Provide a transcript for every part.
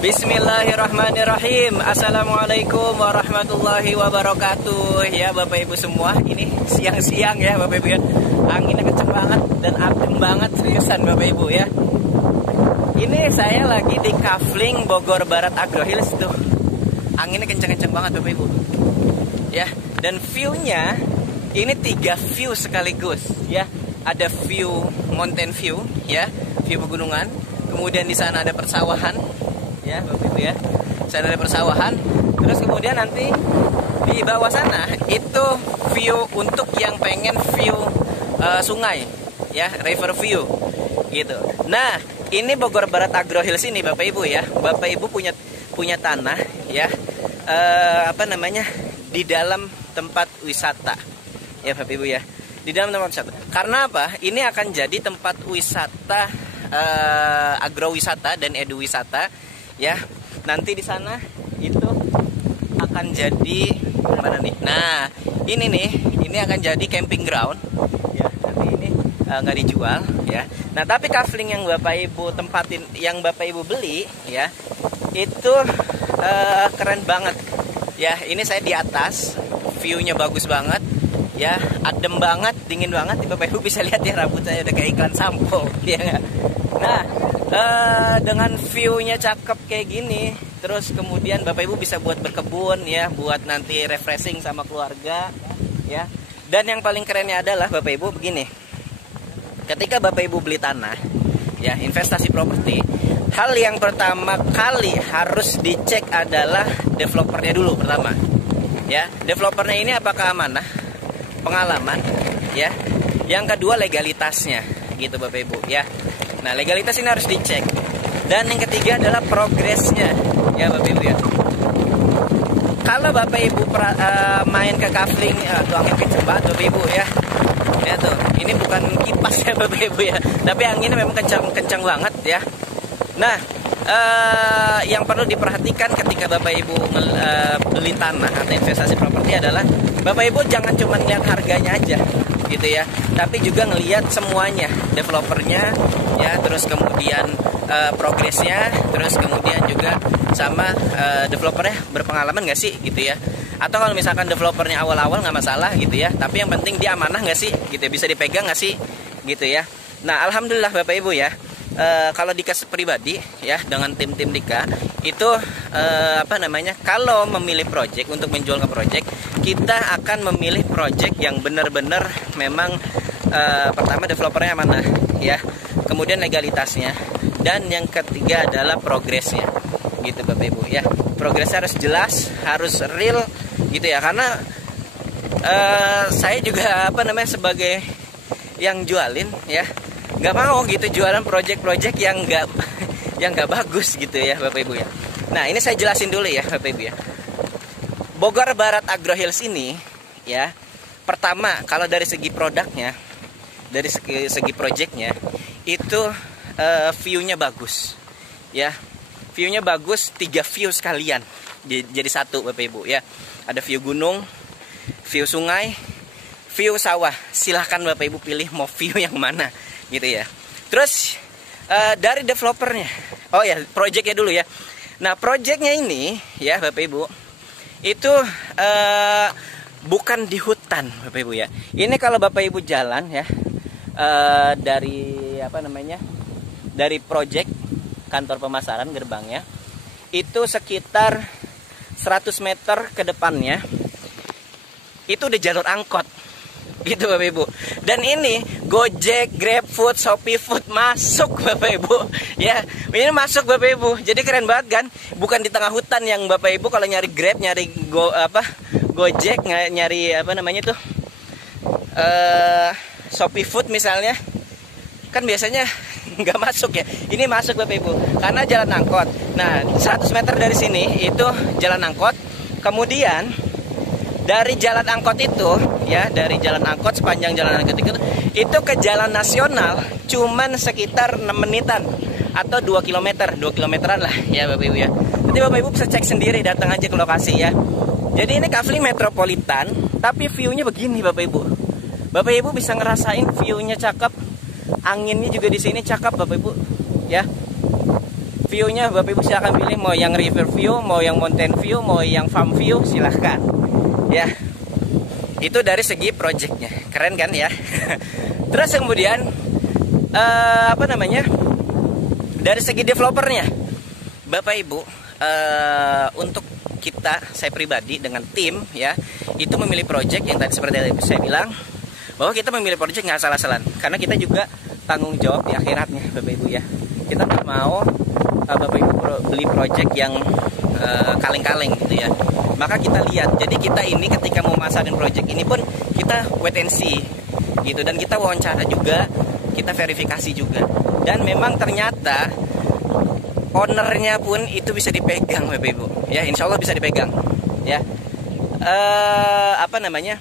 Bismillahirrahmanirrahim. Assalamualaikum warahmatullahi wabarakatuh. Ya Bapak Ibu semua, ini siang-siang ya Bapak Ibu ya. Anginnya kenceng banget dan adem banget, seriusan Bapak Ibu ya. Ini saya lagi di Kafling Bogor Barat Agro Hills tuh. Anginnya kenceng-kenceng banget Bapak Ibu. Ya, dan view-nya ini 3 view sekaligus ya. Ada view mountain view ya, view pegunungan. Kemudian di sana ada persawahan. Ya Bapak Ibu ya, sana ada persawahan. Terus kemudian nanti di bawah sana itu view untuk yang pengen view sungai ya, river view gitu. Nah ini Bogor Barat Agro Hills ini Bapak Ibu ya, Bapak Ibu punya tanah ya, di dalam tempat wisata ya Bapak Ibu ya, di dalam tempat wisata. Karena apa? Ini akan jadi tempat wisata, agrowisata dan eduwisata. Ya, nanti di sana itu akan jadi mana nih? Nah, ini akan jadi camping ground. Ya, nanti ini nggak dijual ya. Nah, tapi kafling yang Bapak Ibu tempatin, yang Bapak Ibu beli ya, itu keren banget. Ya, ini saya di atas, view-nya bagus banget. Ya, adem banget, dingin banget. Bapak Ibu bisa lihat ya, rambut saya udah kayak iklan sampo, ya nggak? Nah, dengan view-nya cakep kayak gini, terus kemudian Bapak Ibu bisa buat berkebun ya, buat nanti refreshing sama keluarga ya. Dan yang paling kerennya adalah Bapak Ibu begini. Ketika Bapak Ibu beli tanah ya, investasi properti, hal yang pertama kali harus dicek adalah developernya dulu pertama. Ya, developernya ini apakah amanah, pengalaman ya. Yang kedua legalitasnya gitu Bapak Ibu ya. Nah, legalitas ini harus dicek. Dan yang ketiga adalah progresnya ya Bapak Ibu ya. Kalau Bapak Ibu main ke kafling, tuh angin kenceng banget Bapak Ibu ya. Ya tuh, ini bukan kipas ya Bapak Ibu ya, tapi anginnya memang kencang banget ya. Nah, yang perlu diperhatikan ketika Bapak Ibu beli tanah atau investasi properti adalah Bapak Ibu jangan cuma lihat harganya aja gitu ya, tapi juga ngelihat semuanya, developernya ya, terus kemudian progresnya, terus kemudian juga sama developernya berpengalaman nggak sih gitu ya. Atau kalau misalkan developernya awal-awal nggak masalah gitu ya, tapi yang penting dia amanah nggak sih gitu, bisa dipegang nggak sih gitu ya. Nah alhamdulillah Bapak Ibu ya, kalau Dika pribadi ya, dengan tim-tim Dika itu kalau memilih project untuk menjual ke project, kita akan memilih project yang benar-benar memang pertama developernya amanah ya, kemudian legalitasnya, dan yang ketiga adalah progresnya gitu Bapak Ibu ya. Progresnya harus jelas, harus real gitu ya, karena saya juga sebagai yang jualin ya, nggak mau gitu jualan project-project yang nggak bagus gitu ya Bapak Ibu ya. Nah ini saya jelasin dulu ya Bapak Ibu ya. Bogor Barat Agro Hills ini ya, pertama kalau dari segi produknya, dari segi projectnya itu view-nya bagus ya. View-nya bagus, 3 view sekalian jadi satu Bapak Ibu ya. Ada view gunung, view sungai, view sawah. Silahkan Bapak Ibu pilih mau view yang mana gitu ya. Terus dari developernya, oh ya projectnya dulu ya. Nah projectnya ini ya Bapak Ibu, itu bukan di hutan Bapak Ibu ya. Ini kalau Bapak Ibu jalan ya, dari dari project kantor pemasaran gerbangnya, itu sekitar 100 meter ke depannya itu udah jalur angkot gitu Bapak Ibu. Dan ini Gojek, GrabFood, ShopeeFood masuk Bapak Ibu ya. Ini masuk Bapak Ibu. Jadi keren banget kan? Bukan di tengah hutan yang Bapak Ibu kalau nyari Grab, nyari Gojek, nyari ShopeeFood misalnya, kan biasanya nggak masuk ya. Ini masuk Bapak Ibu karena jalan angkot. Nah 100 meter dari sini itu jalan angkot. Kemudian dari jalan angkot itu ya, dari jalan angkot sepanjang jalan angkot itu ke jalan nasional cuman sekitar 6 menitan atau 2 kilometeran lah ya Bapak Ibu ya. Nanti Bapak Ibu bisa cek sendiri, datang aja ke lokasi ya. Jadi ini Kafling Metropolitan, tapi view-nya begini Bapak Ibu. Bapak Ibu bisa ngerasain view-nya cakep, anginnya juga di sini cakep Bapak Ibu ya. View-nya Bapak Ibu silahkan pilih, mau yang river view, mau yang mountain view, mau yang farm view, silahkan. Ya, itu dari segi projectnya, keren kan ya. Terus kemudian apa namanya, dari segi developernya, Bapak Ibu, untuk kita, saya pribadi dengan tim ya, itu memilih project yang tadi seperti yang saya bilang, bahwa kita memilih project nggak asal-asalan, karena kita juga tanggung jawab di akhiratnya Bapak Ibu ya. Kita nggak mau Bapak Ibu beli project yang kaleng-kaleng gitu ya. Maka kita lihat, jadi kita ini ketika mau masarin project ini pun kita wait and see gitu, dan kita wawancara juga, kita verifikasi juga, dan memang ternyata ownernya pun itu bisa dipegang Bapak Ibu ya, insya Allah bisa dipegang ya. Apa namanya,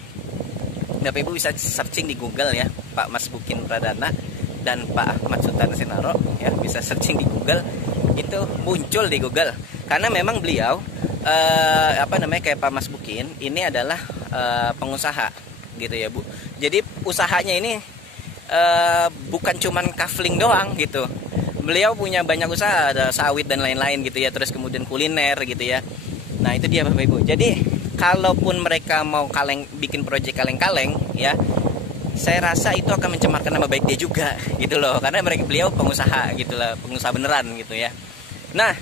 Bapak Ibu bisa searching di Google ya, Pak Mas Bukin Pradana dan Pak Ahmad Sultan Sinaro ya, bisa searching di Google, itu muncul di Google, karena memang beliau apa namanya, kayak Pak Mas Bukin ini adalah pengusaha gitu ya Bu. Jadi usahanya ini bukan cuman kafling doang gitu, beliau punya banyak usaha, ada sawit dan lain-lain gitu ya, terus kemudian kuliner gitu ya. Nah itu dia Bapak Ibu. Jadi kalaupun mereka mau bikin proyek kaleng-kaleng ya, saya rasa itu akan mencemarkan nama baik dia juga gitu loh, karena beliau pengusaha gitu lah, pengusaha beneran gitu ya. Nah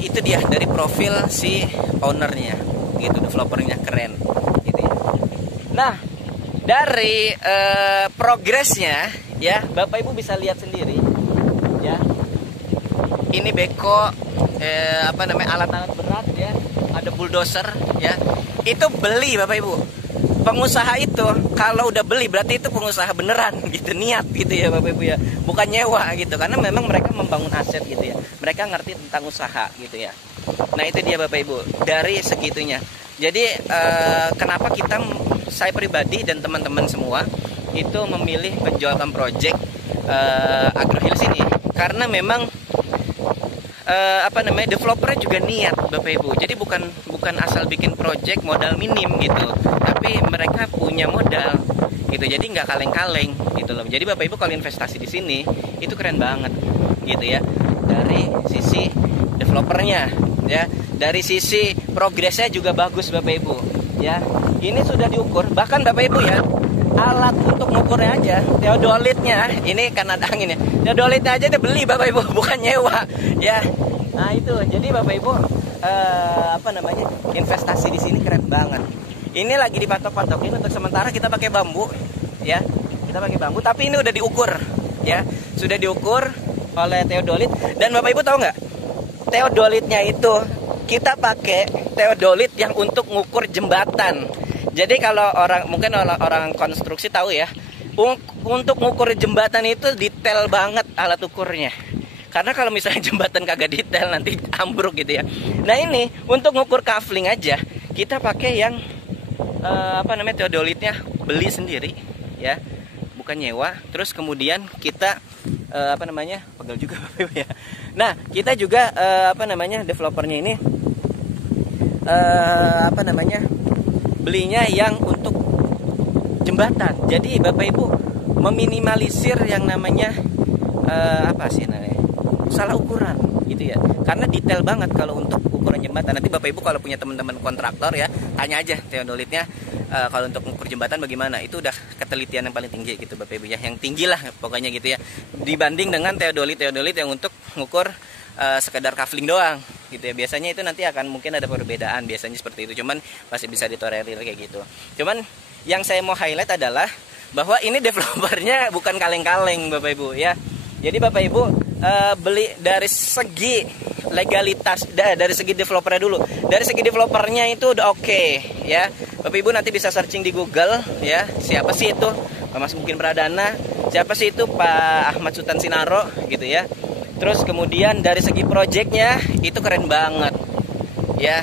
itu dia dari profil si ownernya gitu, developernya keren gitu ya. Nah dari progresnya ya, Bapak Ibu bisa lihat sendiri ya. Ini beko apa namanya, alat-alat berat ya, ada bulldozer ya. Itu beli Bapak Ibu. Pengusaha itu kalau udah beli berarti itu pengusaha beneran gitu, niat gitu ya Bapak Ibu ya, bukan nyewa gitu, karena memang mereka membangun aset gitu ya, mereka ngerti tentang usaha gitu ya. Nah itu dia Bapak Ibu dari segitunya. Jadi kenapa saya pribadi dan teman-teman semua itu memilih menjualkan project Agro Hills ini, karena memang apa namanya, developernya juga niat Bapak Ibu. Jadi bukan asal bikin project modal minim gitu, tapi mereka punya modal gitu. Jadi nggak kaleng-kaleng gitu loh. Jadi Bapak Ibu kalau investasi di sini itu keren banget gitu ya. Dari sisi developernya ya, dari sisi progresnya juga bagus Bapak Ibu ya. Ini sudah diukur, bahkan Bapak Ibu ya, alat untuk ngukurnya aja, teodolitnya ini kan ada angin ya, teodolitnya aja dia beli Bapak Ibu, bukan nyewa ya. Nah itu, jadi Bapak Ibu apa namanya, investasi di sini keren banget. Ini lagi dipatok-patokin, untuk sementara kita pakai bambu ya, kita pakai bambu, tapi ini udah diukur ya, sudah diukur oleh teodolit. Dan Bapak Ibu tahu nggak, teodolitnya itu kita pakai teodolit yang untuk ngukur jembatan. Jadi kalau mungkin orang konstruksi tahu ya, untuk ngukur jembatan itu detail banget alat ukurnya. Karena kalau misalnya jembatan kagak detail nanti ambruk gitu ya. Nah ini untuk ngukur kafling aja kita pakai yang apa namanya, teodolitnya beli sendiri ya, bukan nyewa. Terus kemudian kita apa namanya, pegel juga ya. Nah kita juga apa namanya, developernya ini apa namanya, belinya yang untuk jembatan. Jadi Bapak Ibu meminimalisir yang namanya apa sih namanya, salah ukuran gitu ya, karena detail banget kalau untuk ukuran jembatan. Nanti Bapak Ibu kalau punya teman-teman kontraktor ya, tanya aja teodolitnya kalau untuk ukur jembatan bagaimana. Itu udah ketelitian yang paling tinggi gitu Bapak Ibu ya, yang tinggi lah pokoknya gitu ya, dibanding dengan teodolit yang untuk ngukur sekedar kafling doang gitu ya. Biasanya itu nanti akan mungkin ada perbedaan, biasanya seperti itu, cuman masih bisa ditolerir kayak gitu. Cuman yang saya mau highlight adalah bahwa ini developernya bukan kaleng-kaleng Bapak Ibu ya. Jadi Bapak Ibu beli dari segi legalitas, dari segi developernya dulu. Dari segi developernya itu udah oke ya. Bapak Ibu nanti bisa searching di Google ya, siapa sih itu Pak Mas Bukin Pradana, siapa sih itu Pak Ahmad Sultan Sinaro gitu ya. Terus kemudian dari segi projectnya itu keren banget ya.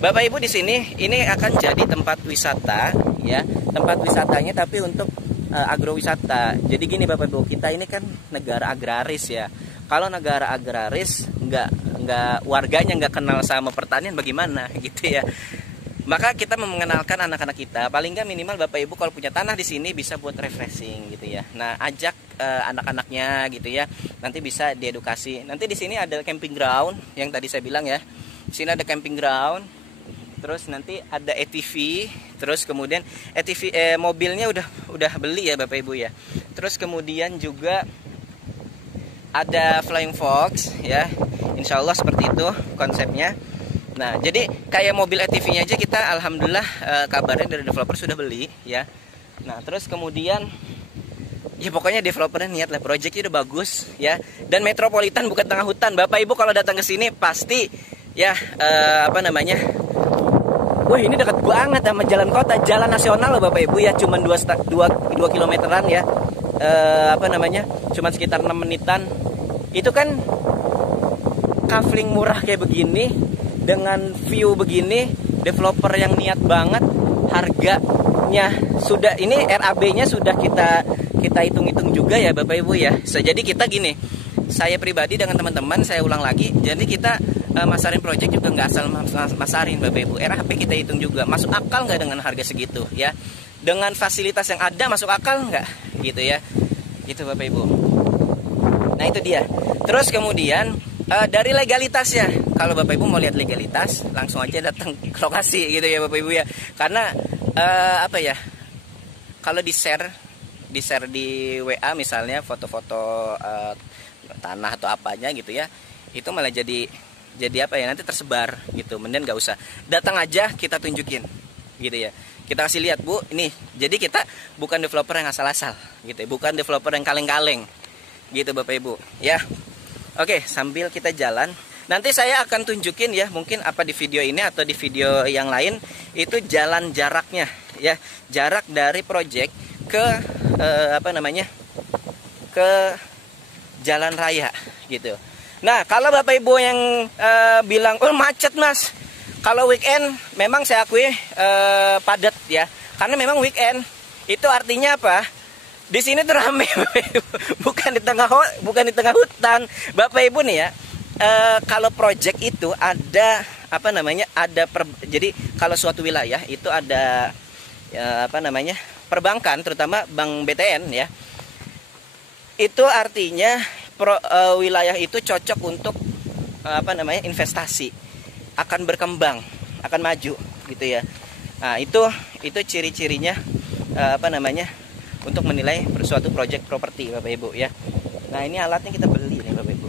Bapak Ibu di sini ini akan jadi tempat wisata ya, tempat wisatanya tapi untuk agrowisata. Jadi gini Bapak Ibu, kita ini kan negara agraris ya. Kalau negara agraris nggak warganya nggak kenal sama pertanian bagaimana gitu ya. Maka kita mengenalkan anak-anak kita, paling nggak minimal Bapak Ibu kalau punya tanah di sini bisa buat refreshing gitu ya. Nah, ajak anak-anaknya gitu ya. Nanti bisa diedukasi. Nanti di sini ada camping ground yang tadi saya bilang ya. Di sini ada camping ground. Terus nanti ada ATV, terus kemudian ATV mobilnya udah beli ya Bapak Ibu ya. Terus kemudian juga ada Flying Fox ya. Insya Allah seperti itu konsepnya. Nah, jadi kayak mobil ATV-nya aja kita alhamdulillah kabarnya dari developer sudah beli ya. Nah, terus kemudian ya pokoknya developernya niat lah, proyeknya udah bagus ya. Dan metropolitan bukan tengah hutan. Bapak Ibu kalau datang ke sini pasti ya wah, ini dekat banget sama jalan kota, jalan nasional loh Bapak Ibu ya, cuman 2 kilometeran ya. Cuman sekitar 6 menitan. Itu kan kafling murah kayak begini dengan view begini, developer yang niat banget, harganya sudah ini RAB-nya sudah kita hitung-hitung juga ya Bapak Ibu ya. Jadi kita gini, saya pribadi dengan teman-teman saya ulang lagi, jadi kita masarin project juga nggak asal masarin Bapak Ibu. RAB kita hitung juga, masuk akal nggak dengan harga segitu ya, dengan fasilitas yang ada masuk akal nggak gitu ya, gitu Bapak Ibu. Nah itu dia. Terus kemudian dari legalitasnya, kalau Bapak Ibu mau lihat legalitas, langsung aja datang ke lokasi gitu ya Bapak Ibu ya. Karena kalau di share di WA misalnya foto-foto tanah atau apanya gitu ya, itu malah jadi nanti tersebar gitu. Mending nggak usah, datang aja kita tunjukin gitu ya. Kita kasih lihat Bu, ini jadi kita bukan developer yang asal-asal gitu ya, bukan developer yang kaleng-kaleng gitu Bapak Ibu ya. Oke, sambil kita jalan, nanti saya akan tunjukin ya, mungkin apa di video ini atau di video yang lain, itu jalan jaraknya ya, jarak dari project ke ke jalan raya gitu. Nah, kalau Bapak Ibu yang bilang, oh macet Mas, kalau weekend memang saya akui padat ya, karena memang weekend itu artinya apa? Di sini tuh rame, bukan di tengah hutan, Bapak Ibu nih ya. Kalau project itu ada jadi kalau suatu wilayah itu ada perbankan, terutama bank BTN ya. Itu artinya wilayah itu cocok untuk investasi, akan berkembang, akan maju gitu ya. Nah, itu ciri-cirinya untuk menilai suatu project properti Bapak Ibu ya. Nah, ini alatnya kita beli nih Bapak Ibu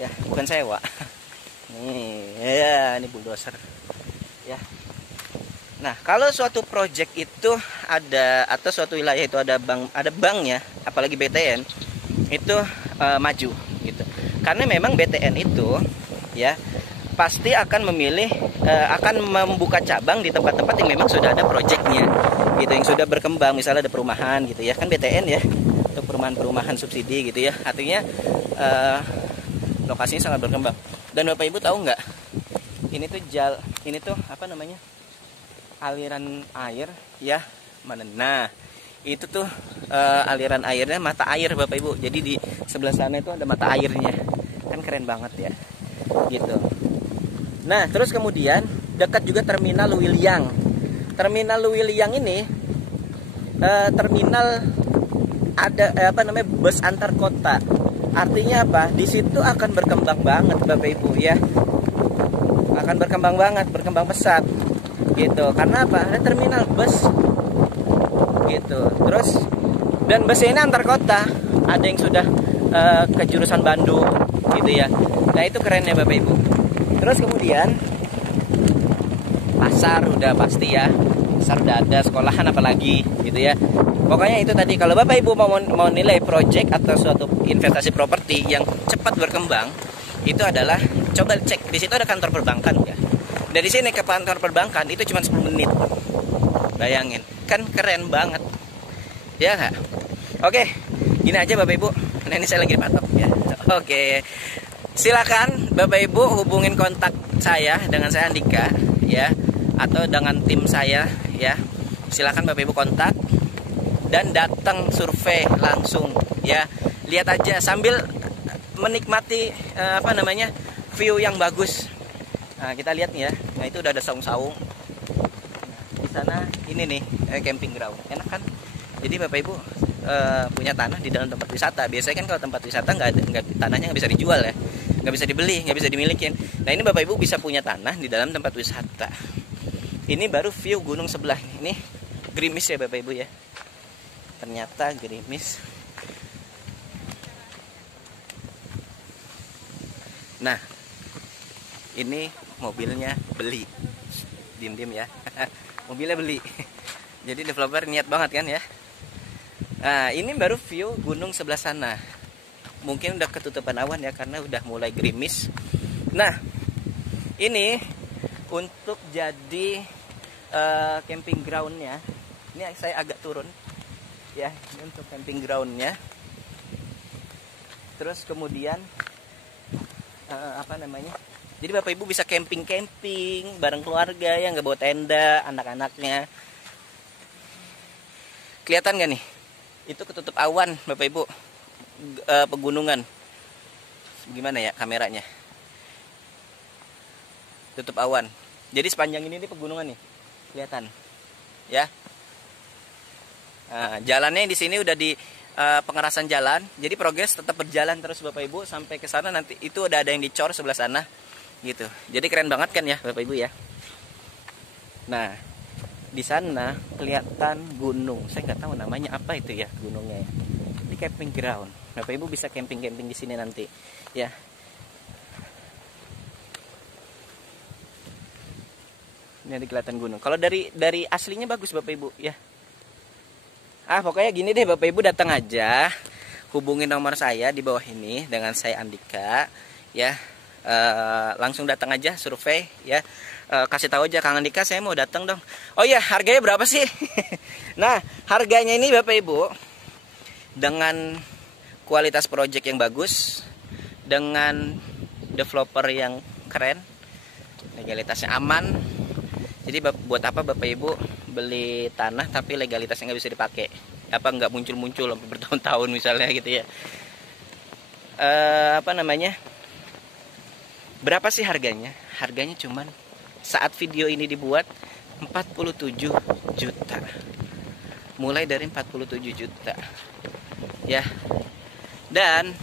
ya, bukan sewa. Nih ya, ini bulldozer ya. Nah, kalau suatu project itu ada, atau suatu wilayah itu ada banknya, apalagi BTN itu maju gitu. Karena memang BTN itu ya pasti akan memilih akan membuka cabang di tempat-tempat yang memang sudah ada proyeknya gitu, yang sudah berkembang. Misalnya ada perumahan gitu ya, kan BTN ya, untuk perumahan subsidi gitu ya, artinya lokasinya sangat berkembang. Dan Bapak Ibu tahu nggak, ini tuh aliran air ya, mana, nah itu tuh aliran airnya, mata air Bapak Ibu. Jadi di sebelah sana itu ada mata airnya, kan keren banget ya gitu. Nah, terus kemudian dekat juga Terminal Luwiliang. Terminal Luwiliang ini terminal ada bus antar kota. Artinya apa? Di situ akan berkembang banget Bapak Ibu ya. Akan berkembang banget, berkembang pesat gitu. Karena apa? Ada terminal bus gitu. Terus dan busnya ini antar kota. Ada yang sudah ke jurusan Bandung gitu ya. Nah, itu kerennya Bapak Ibu. Terus kemudian pasar udah pasti ya, pasar udah ada, sekolahan apalagi gitu ya. Pokoknya itu tadi, kalau Bapak Ibu mau nilai project atau suatu investasi properti yang cepat berkembang, itu adalah coba cek di situ ada kantor perbankan ya. Dari sini ke kantor perbankan itu cuma 10 menit. Bayangin, kan keren banget. Ya nggak? Oke, gini aja Bapak Ibu. Nah, ini saya lagi patok ya. Oke. Silakan Bapak Ibu hubungin kontak saya dengan saya Andika ya, atau dengan tim saya ya. Silakan Bapak Ibu kontak dan datang survei langsung ya. Lihat aja sambil menikmati view yang bagus. Nah, kita lihat nih ya. Nah, itu udah ada saung-saung sana ini nih camping ground. Enak kan? Jadi Bapak Ibu punya tanah di dalam tempat wisata. Biasanya kan kalau tempat wisata tanahnya nggak bisa dijual ya, nggak bisa dibeli, nggak bisa dimilikin. Nah ini Bapak Ibu bisa punya tanah di dalam tempat wisata. Ini baru view gunung sebelah. Ini gerimis ya Bapak Ibu ya. Ternyata gerimis. Nah, ini mobilnya beli. Diem-diem ya. Mobilnya beli. Jadi developer niat banget kan ya. Nah, ini baru view gunung sebelah sana. Mungkin udah ketutupan awan ya karena udah mulai gerimis. Nah, ini untuk jadi camping groundnya. Ini saya agak turun ya. Ini untuk camping groundnya. Terus kemudian jadi Bapak Ibu bisa camping bareng keluarga yang nggak bawa tenda, anak-anaknya. Kelihatan nggak nih? Itu ketutup awan Bapak Ibu, pegunungan. Gimana ya kameranya? Tutup awan. Jadi sepanjang ini nih pegunungan nih, kelihatan, ya. Nah, jalannya di sini udah di pengerasan jalan, jadi progres tetap berjalan terus Bapak Ibu sampai ke sana. Nanti itu udah ada yang dicor sebelah sana, gitu. Jadi keren banget kan ya Bapak Ibu ya. Nah, di sana kelihatan gunung. Saya nggak tahu namanya apa itu ya gunungnya ya. Di camping ground. Bapak Ibu bisa camping di sini nanti, ya. Ini ada kelihatan gunung. Kalau dari aslinya bagus Bapak Ibu ya. Pokoknya gini deh Bapak Ibu, datang aja, hubungi nomor saya di bawah ini dengan saya Andika, ya. Langsung datang aja survei, ya. Kasih tahu aja Kang Andika saya mau datang dong. Oh iya, harganya berapa sih? Nah, harganya ini Bapak Ibu dengan kualitas project yang bagus, dengan developer yang keren, legalitasnya aman. Jadi buat apa Bapak Ibu beli tanah tapi legalitasnya nggak bisa dipakai, nggak muncul sampai bertahun-tahun misalnya gitu ya. Berapa sih harganya? Harganya cuman saat video ini dibuat 47 juta. Mulai dari 47 juta. Ya. Dan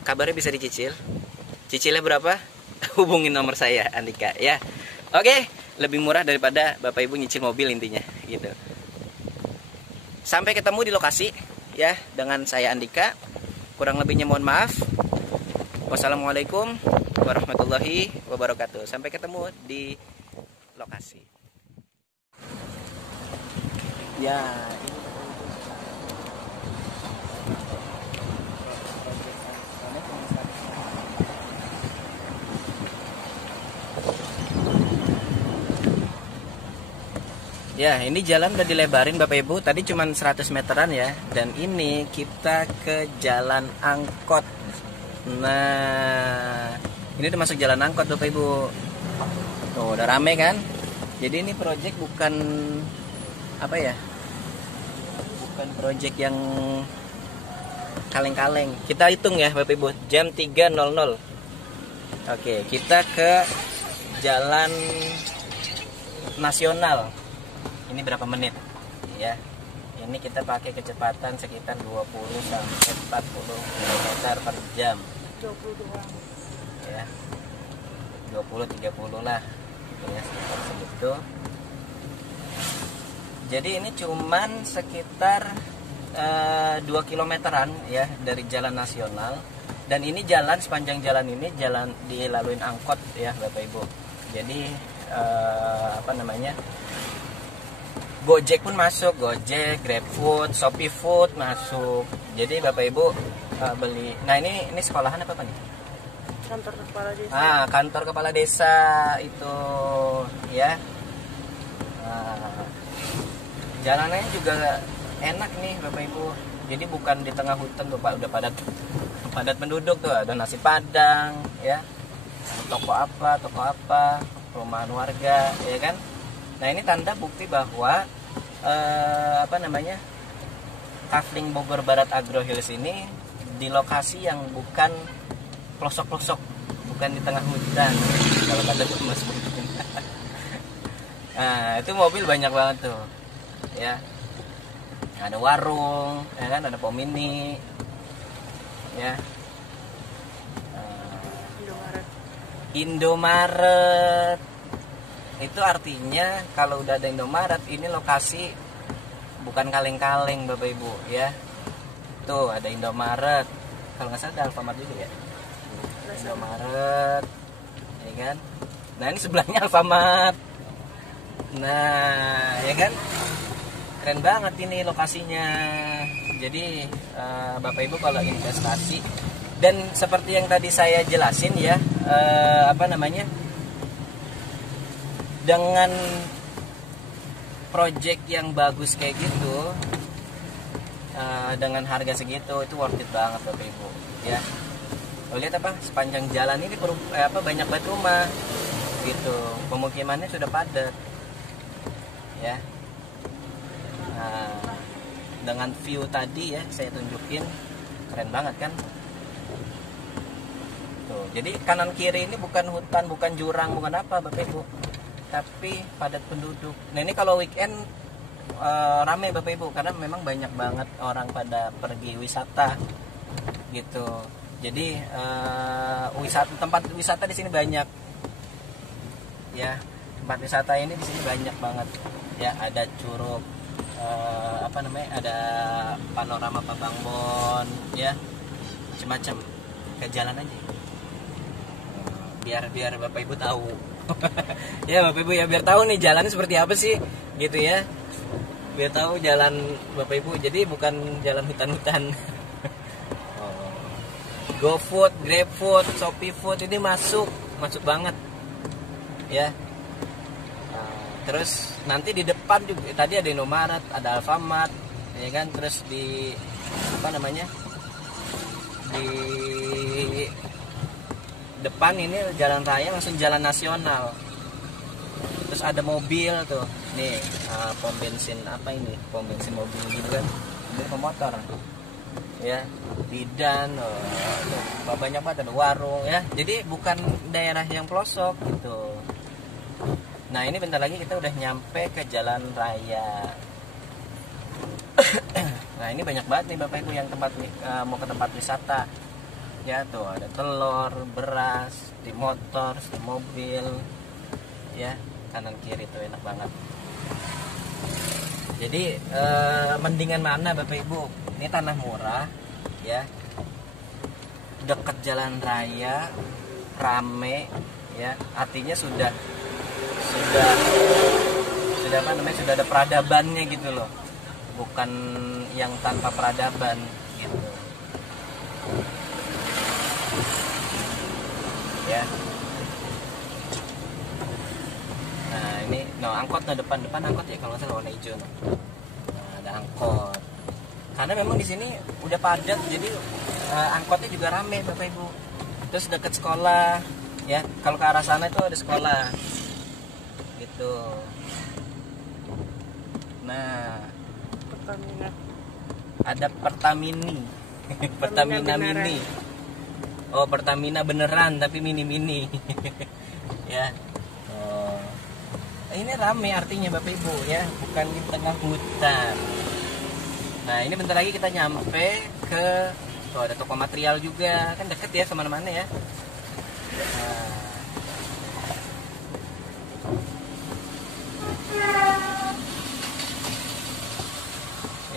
kabarnya bisa dicicil. Cicilnya berapa? Hubungin nomor saya Andika ya. Oke, lebih murah daripada Bapak Ibu nyicil mobil intinya gitu. Sampai ketemu di lokasi ya dengan saya Andika. Kurang lebihnya mohon maaf. Wassalamualaikum warahmatullahi wabarakatuh. Sampai ketemu di lokasi. Ya, ini ya, ini jalan udah dilebarin Bapak Ibu. Tadi cuma 100 meteran ya. Dan ini kita ke jalan angkot. Nah, ini udah masuk jalan angkot Bapak Ibu. Tuh, udah rame kan? Jadi ini project bukan bukan project yang kaleng-kaleng. Kita hitung ya Bapak Ibu, jam 3.00. Oke, kita ke jalan nasional. Ini berapa menit ya? Ini kita pakai kecepatan sekitar 20 sampai 40 km per jam. 22. Ya. 20-30 lah. Ya, sekitar segitu. Jadi ini cuman sekitar 2 kilometeran ya dari jalan nasional. Dan ini jalan, sepanjang jalan ini jalan dilaluin angkot ya Bapak Ibu. Jadi Gojek pun masuk, Gojek, GrabFood, Shopee Food masuk. Jadi Bapak Ibu beli. Nah, ini sekolahan apa nih? Kantor kepala desa. Kantor kepala desa itu ya. Jalannya juga enak nih Bapak Ibu. Jadi bukan di tengah hutan tuh Pak, udah padat penduduk tuh, ada nasi Padang ya. Toko apa, perumahan warga ya kan. Nah, ini tanda bukti bahwa Kafling Bogor Barat Agro Hills ini di lokasi yang bukan pelosok-pelosok, bukan di tengah hutan. Kalau kata Mas Bung. Nah, itu mobil banyak banget tuh. Ya. Ada warung, ya kan, ada pom mini. Ya. Indomaret. Itu artinya kalau udah ada Indomaret, ini lokasi bukan kaleng-kaleng Bapak Ibu ya. Tuh ada Indomaret. Kalau nggak salah ada Alfamart juga ya. Indomaret, ya kan. Nah ini sebelahnya Alfamart. Nah ya kan, keren banget ini lokasinya. Jadi Bapak Ibu kalau investasi, dan seperti yang tadi saya jelasin ya, dengan project yang bagus kayak gitu, dengan harga segitu itu worth it banget Bapak Ibu ya. Lihat sepanjang jalan ini banyak banget rumah gitu, pemukimannya sudah padat ya. Dengan view tadi ya saya tunjukin, keren banget kan. Tuh, jadi kanan kiri ini bukan hutan, bukan jurang, bukan apa Bapak Ibu, tapi padat penduduk. Nah ini kalau weekend rame Bapak Ibu, karena memang banyak banget orang pada pergi wisata gitu. Jadi tempat wisata di sini banyak ya. Tempat wisata ini di sini banyak banget ya. Ada Curug, ada panorama Pabangbon ya, macam-macam. Ke jalan aja biar Bapak Ibu tahu. Ya Bapak Ibu ya, biar tahu nih jalannya seperti apa sih gitu ya, biar tahu jalan Bapak Ibu. Jadi bukan jalan hutan-hutan. GoFood, GrabFood, ShopeeFood ini masuk banget ya. Terus nanti di depan juga tadi ada Indomaret, ada Alfamart ya kan. Terus di di depan ini jalan raya, langsung jalan nasional. Terus ada mobil tuh nih, pom bensin pom bensin mobil gitu kan, mobil pemotor ya, bidan, banyak banget, ada warung ya. Jadi bukan daerah yang pelosok gitu. Nah ini bentar lagi kita udah nyampe ke jalan raya. Nah ini banyak banget nih Bapak Ibu yang mau ke tempat wisata ya. Tuh ada telur, beras di motor, di mobil ya, kanan kiri tuh enak banget. Jadi mendingan mana Bapak Ibu? Ini tanah murah ya, dekat jalan raya, rame ya, artinya sudah ada peradabannya gitu loh, bukan yang tanpa peradaban gitu ya. Nah ini angkot depan angkot ya, kalau nggak salah warna hijau. Nah, ada angkot, karena memang di sini udah padat, jadi angkotnya juga rame Bapak Ibu. Terus dekat sekolah ya, kalau ke arah sana itu ada sekolah gitu. Nah Pertamina. Ada Pertamini. Pertamina Mini. Oh Pertamina beneran tapi mini ya. Oh ini rame artinya Bapak Ibu ya, bukan di tengah hutan. Nah ini bentar lagi kita nyampe ke ada toko material juga, kan deket ya kemana-mana ya. Nah.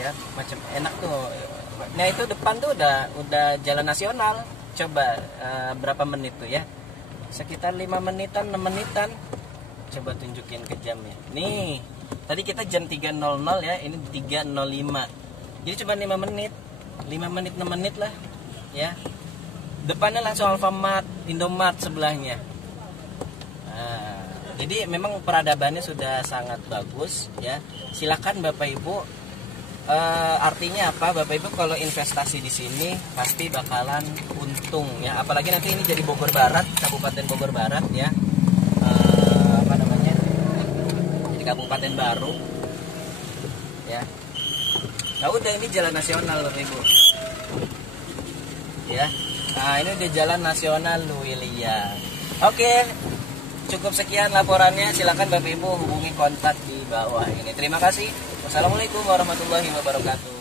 Ya macam enak tuh. Nah itu depan tuh udah jalan nasional. Coba berapa menit tuh ya, sekitar 5 menitan 6 menitan. Coba tunjukin ke jamnya. Nih tadi kita jam 3.00 ya, ini 3.05. Jadi cuma 5 menit 6 menit lah ya. Depannya langsung Alfamart, Indomart sebelahnya. Nah, jadi memang peradabannya sudah sangat bagus ya. Silakan Bapak Ibu. Artinya apa Bapak Ibu, kalau investasi di sini pasti bakalan untung ya. Apalagi nanti ini jadi Bogor Barat, Kabupaten Bogor Barat ya. Jadi kabupaten baru ya. Nah udah, ini jalan nasional Bapak Ibu ya. Nah ini udah jalan nasional Luwilia. Oke, cukup sekian laporannya. Silakan Bapak Ibu hubungi kontak di bawah ini. Terima kasih. Wassalamualaikum warahmatullahi wabarakatuh.